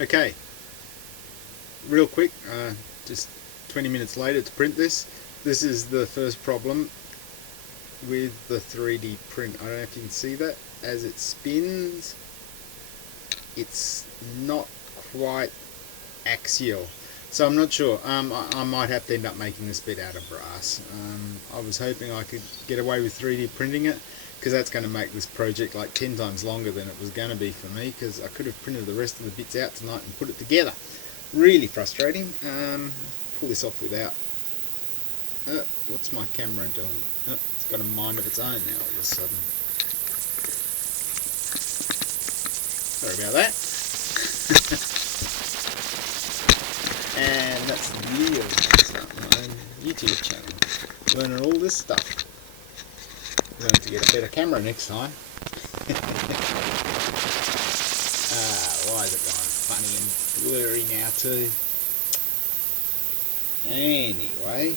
Okay, real quick, just 20 minutes later to print this. This is the first problem with the 3D print. I don't know if you can see that. As it spins, it's not quite axial. So I'm not sure. I might have to end up making this bit out of brass. I was hoping I could get away with 3D printing it, because that's going to make this project like 10 times longer than it was going to be for me, because I could have printed the rest of the bits out tonight and put it together. Really frustrating. Pull this off without. What's my camera doing? It's got a mind of its own now all of a sudden. Sorry about that. And that's the beauty of starting my own YouTube channel. Learning all this stuff. Learn to get a better camera next time. Why is it going funny and blurry now too? Anyway,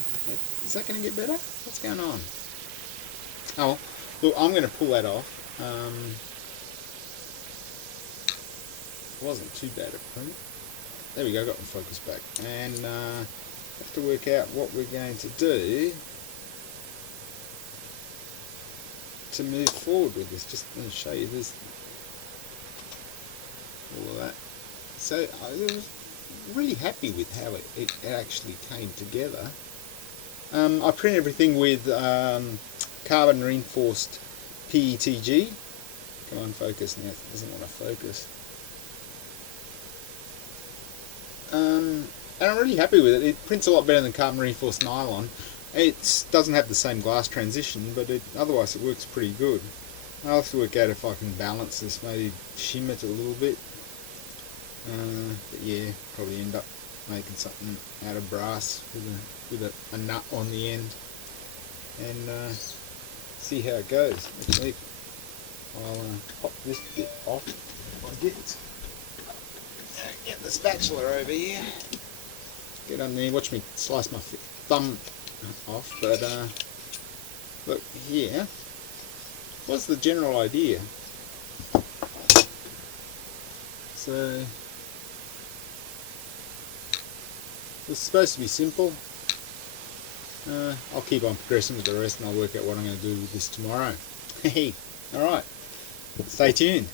is that going to get better? What's going on? Oh, look, I'm going to pull that off. It wasn't too bad a print. There we go, got my focus back. And have to work out what we're going to do to move forward with this. Just going to show you this, all of that. So I was really happy with how it actually came together. I print everything with carbon reinforced PETG. Come on, focus now. It doesn't want to focus. And I'm really happy with it. It prints a lot better than carbon reinforced nylon. It doesn't have the same glass transition, but otherwise it works pretty good. I'll have to work out if I can balance this, maybe shim it a little bit. But yeah, probably end up making something out of brass with a nut on the end, and see how it goes. Actually, I'll pop this bit off if I get. Get the spatula over here. Get on there. Watch me slice my thumb off. But look here. What's the general idea? So it's supposed to be simple. I'll keep on progressing with the rest, and I'll work out what I'm going to do with this tomorrow. Hey, all right. Stay tuned.